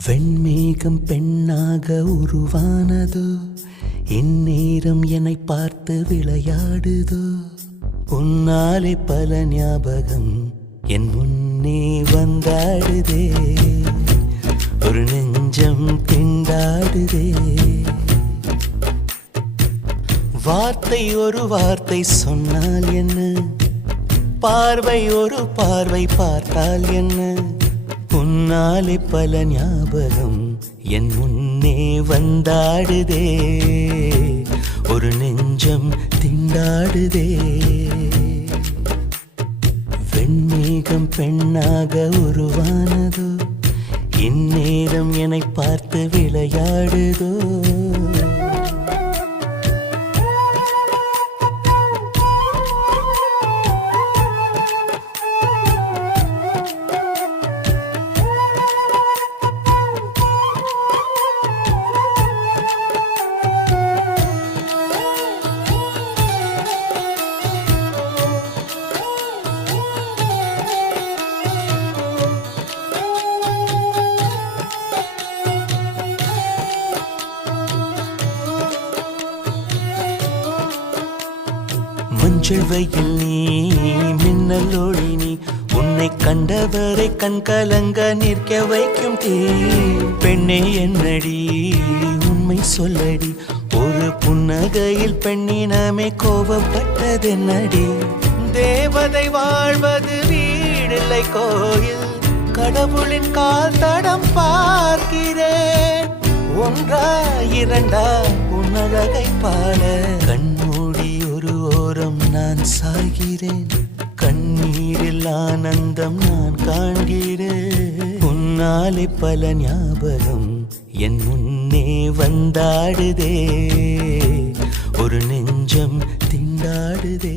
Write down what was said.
வெண்மேகம் பெண்ணாக உருவானதோ, இந்நேரம் என்னை பார்த்து விளையாடுதோ. உன்னாலே பல ஞாபகம் என் முன்னே வந்தாடுதே, ஒரு நெஞ்சம் திண்டாடுதே. வார்த்தை ஒரு வார்த்தை சொன்னால் என்ன, பார்வை ஒரு பார்வை பார்த்தால் என்ன, உன்னாலே பல ஞாபகம் என் முன்னே வந்தாடுதே, ஒரு நெஞ்சம் திண்டாடுதே. வெண்மேகம் பெண்ணாக உருவானதோ, இந்நேரம் என்னை பார்த்து விளையாடுதோ. மஞ்சள் வெயில் நீ, மின்னல் ஒளி நீ, உன்னை கண்டவரை கண் கலங்க நிற்க வைக்கும் தீ. பெண்ணே என்னடி உண்மை சொல்லடி, ஒரு புன்னகையில் பெண்ணினமே கோபப்பட்டதென்னடி. தேவதை வாழ்வது வீடில்லை கோயில், கடவுளின் கால் தடம் பார்க்கிறேன். ஒன்றா இரண்டா உன்னழகை பாட, கண்மூடி ஒரு ஓரம் நான் சாய்கிறேன். கண்ணீரில் ஆனந்தம் நான் காண்கிறேன். உன்னாலே பல ஞாபகம் என் முன்னே வந்தாடுதே, ஒரு நெஞ்சம் திண்டாடுதே.